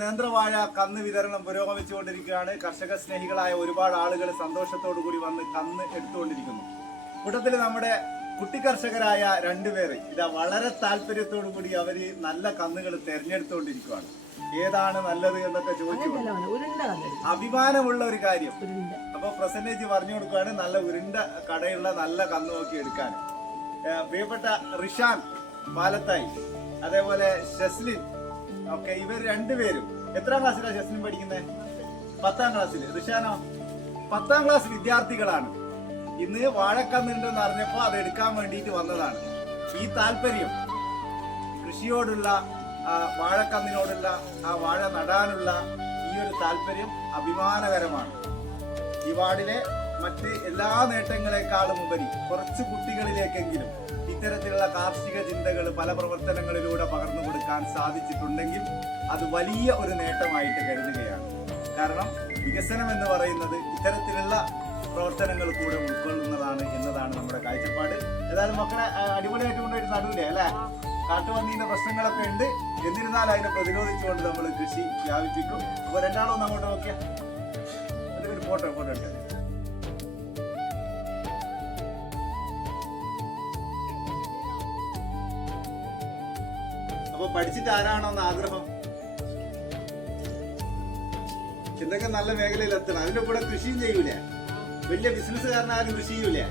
നേന്ത്രവാഴ കന്ന് വിതരണം പുരോഗമിച്ചുകൊണ്ടിരിക്കുകയാണ്. കർഷക സ്നേഹികളായ ഒരുപാട് ആളുകൾ സന്തോഷത്തോടു കൂടി വന്ന് കന്ന് എടുത്തുകൊണ്ടിരിക്കുന്നു. കൂട്ടത്തിൽ നമ്മുടെ കുട്ടി കർഷകരായ രണ്ടുപേര് ഇതാ വളരെ താല്പര്യത്തോടു കൂടി അവർ നല്ല കന്നുകൾ തെരഞ്ഞെടുത്തുകൊണ്ടിരിക്കുകയാണ് ഏതാണ് നല്ലത് എന്നൊക്കെ ചോദിച്ചു അഭിമാനമുള്ള ഒരു കാര്യം. അപ്പൊ പ്രസന്റേജ് പറഞ്ഞു കൊടുക്കുകയാണ് നല്ല ഉരുണ്ട കടയുള്ള നല്ല കന്ന് നോക്കി എടുക്കാൻ പ്രിയപ്പെട്ട റിഷാൻ പാലത്തായി അതേപോലെ ഷെസ്ലിൻ ഒക്കെ ഇവർ രണ്ടുപേരും. എത്രാം ക്ലാസ്സിലാണ് ജസ്മിൻ പഠിക്കുന്നത് പത്താം ക്ലാസ്സിൽ ഋഷാനോ പത്താം ക്ലാസ് വിദ്യാർത്ഥികളാണ്. ഇന്ന് വാഴക്കന്നുണ്ടെന്ന് അറിഞ്ഞപ്പോ അത് എടുക്കാൻ വേണ്ടിയിട്ട് വന്നതാണ്. ഈ താല്പര്യം കൃഷിയോടുള്ള വാഴക്കന്നിനോടുള്ള ആ വാഴ നടാനുള്ള ഈ ഒരു താല്പര്യം അഭിമാനകരമാണ്. ഈ വാർഡിലെ മറ്റ് എല്ലാ നേട്ടങ്ങളെക്കാളും ഉപരി കുറച്ച് കുട്ടികളിലേക്കെങ്കിലും ഇത്തരത്തിലുള്ള കാർഷിക ചിന്തകൾ പല പ്രവർത്തനങ്ങളിലൂടെ പകർന്നു കൊടുക്കാൻ സാധിച്ചിട്ടുണ്ടെങ്കിൽ അത് വലിയ ഒരു നേട്ടമായിട്ട് കരുതുകയാണ്. കാരണം വികസനം എന്ന് പറയുന്നത് ഇത്തരത്തിലുള്ള പ്രവർത്തനങ്ങൾ കൂടെ ഉൾക്കൊള്ളുന്നതാണ് എന്നതാണ് നമ്മുടെ കാഴ്ചപ്പാട്. ഏതായാലും മക്കളെ അടിപൊളിയായിട്ട് കൊണ്ടുപോയിട്ട് നടൂലേ അല്ലേ? കാട്ടുപന്നീന്റെ പ്രശ്നങ്ങളൊക്കെ ഉണ്ട്. എന്നിരുന്നാലും അതിനെ പ്രതിരോധിച്ചുകൊണ്ട് നമ്മൾ കൃഷി വ്യാപിപ്പിക്കും. അപ്പൊ രണ്ടാളും ഒന്ന് അങ്ങോട്ട് നോക്കിയാൽ ഒരു ഫോട്ടോ ഫോട്ടോ എടുക്കാം. അപ്പൊ പഠിച്ചിട്ട് ആരാണോ എന്ന് ആഗ്രഹം? ഇതൊക്കെ നല്ല മേഖലയിൽ എത്തണം. അതിന്റെ കൂടെ കൃഷിയും ചെയ്യൂലേ? വലിയ ബിസിനസ്സുകാരനായാലും കൃഷി ചെയ്യൂല?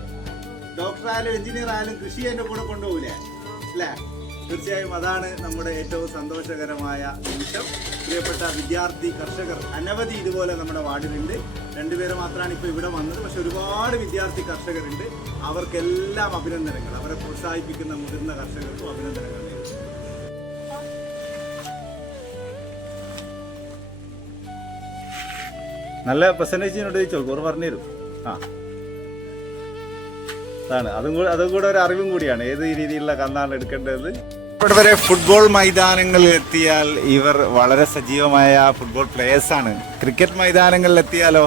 ഡോക്ടർ ആയാലും എഞ്ചിനീയർ ആയാലും കൃഷി എന്റെ കൂടെ കൊണ്ടുപോകൂലേ? അല്ലേ? തീർച്ചയായും അതാണ് നമ്മുടെ ഏറ്റവും സന്തോഷകരമായ നിമിഷം. പ്രിയപ്പെട്ട വിദ്യാർത്ഥി കർഷകർ അനവധി ഇതുപോലെ നമ്മുടെ വാർഡിലുണ്ട്. രണ്ടുപേര് മാത്രമാണ് ഇപ്പോൾ ഇവിടെ വന്നത്. പക്ഷെ ഒരുപാട് വിദ്യാർത്ഥി കർഷകരുണ്ട്. അവർക്കെല്ലാം അഭിനന്ദനങ്ങൾ. അവരെ പ്രോത്സാഹിപ്പിക്കുന്ന മുതിർന്ന കർഷകർക്കും അഭിനന്ദനങ്ങൾ. നല്ല എന്നോട് ചോദിച്ചോ കുറവ് പറഞ്ഞു തരും. ആ. അതാണ്. അതും കൂടെ അതും കൂടെ ഒരു അറിവും കൂടിയാണ്. ഏത് രീതിയിലുള്ള കന്നാണ് എടുക്കേണ്ടത്? ഇവിടെ വരെ ഫുട്ബോൾ മൈതാനങ്ങളിൽ എത്തിയാൽ ഇവർ വളരെ സജീവമായ ഫുട്ബോൾ പ്ലേയേഴ്സാണ് ക്രിക്കറ്റ് മൈതാനങ്ങളിൽ എത്തിയാലോ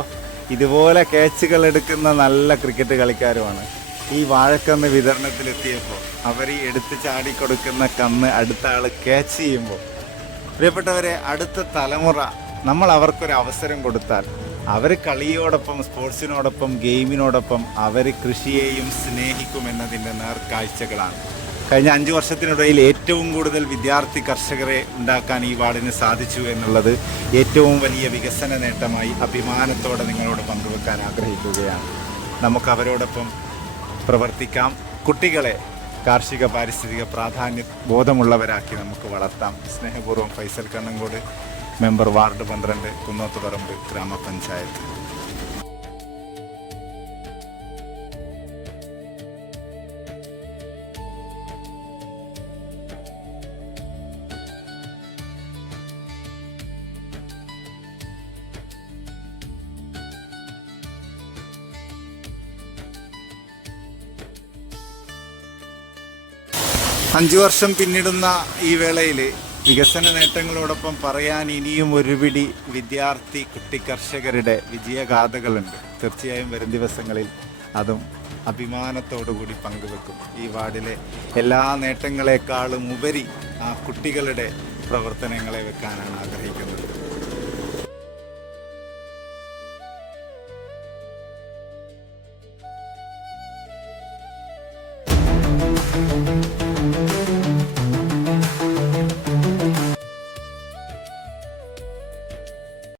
ഇതുപോലെ ക്യാച്ചുകൾ എടുക്കുന്ന നല്ല ക്രിക്കറ്റ് കളിക്കാരുമാണ്. ഈ വാഴക്കന്ന് വിതരണത്തിലെത്തിയപ്പോൾ അവർ ഈ എടുത്ത് ചാടി കൊടുക്കുന്ന കന്ന് അടുത്ത ആൾ ക്യാച്ച് ചെയ്യുമ്പോൾ പ്രിയപ്പെട്ടവരെ അടുത്ത തലമുറ നമ്മൾ അവർക്കൊരു അവസരം കൊടുത്താൽ അവർ കളിയോടൊപ്പം സ്പോർട്സിനോടൊപ്പം ഗെയിമിനോടൊപ്പം അവർ കൃഷിയെയും സ്നേഹിക്കുമെന്നതിന്റെ നേർക്കാഴ്ചകളാണ്. കഴിഞ്ഞ അഞ്ച് വർഷത്തിനിടയിൽ ഏറ്റവും കൂടുതൽ വിദ്യാർത്ഥി കർഷകരെ ഉണ്ടാക്കാൻ ഈ വാർഡിന് സാധിച്ചു എന്നുള്ളത് ഏറ്റവും വലിയ വികസന നേട്ടമായി അഭിമാനത്തോടെ നിങ്ങളോട് പങ്കുവെക്കാൻ ആഗ്രഹിക്കുകയാണ്. നമുക്ക് അവരോടൊപ്പം പ്രവർത്തിക്കാം. കുട്ടികളെ കാർഷിക പാരിസ്ഥിതിക പ്രാധാന്യ ബോധമുള്ളവരാക്കി നമുക്ക് വളർത്താം. സ്നേഹപൂർവം ഫൈസൽ കണ്ണങ്കോട് മെമ്പർ വാർഡ് പന്ത്രണ്ട് കുന്നോത്തുപറമ്പ് ഗ്രാമപഞ്ചായത്ത്. അഞ്ചു വർഷം പിന്നിടുന്ന ഈ വേളയിൽ വികസന നേട്ടങ്ങളോടൊപ്പം പറയാൻ ഇനിയും ഒരുപിടി വിദ്യാർത്ഥി കുട്ടി കർഷകരുടെ വിജയഗാഥകളുണ്ട്. തീർച്ചയായും വരും ദിവസങ്ങളിൽ അതും അഭിമാനത്തോടുകൂടി പങ്കുവെക്കും. ഈ വാർഡിലെ എല്ലാ നേട്ടങ്ങളെക്കാളും ഉപരി ആ കുട്ടികളുടെ പ്രവർത്തനങ്ങളെ വെക്കാനാണ് ആഗ്രഹിക്കുന്നത്.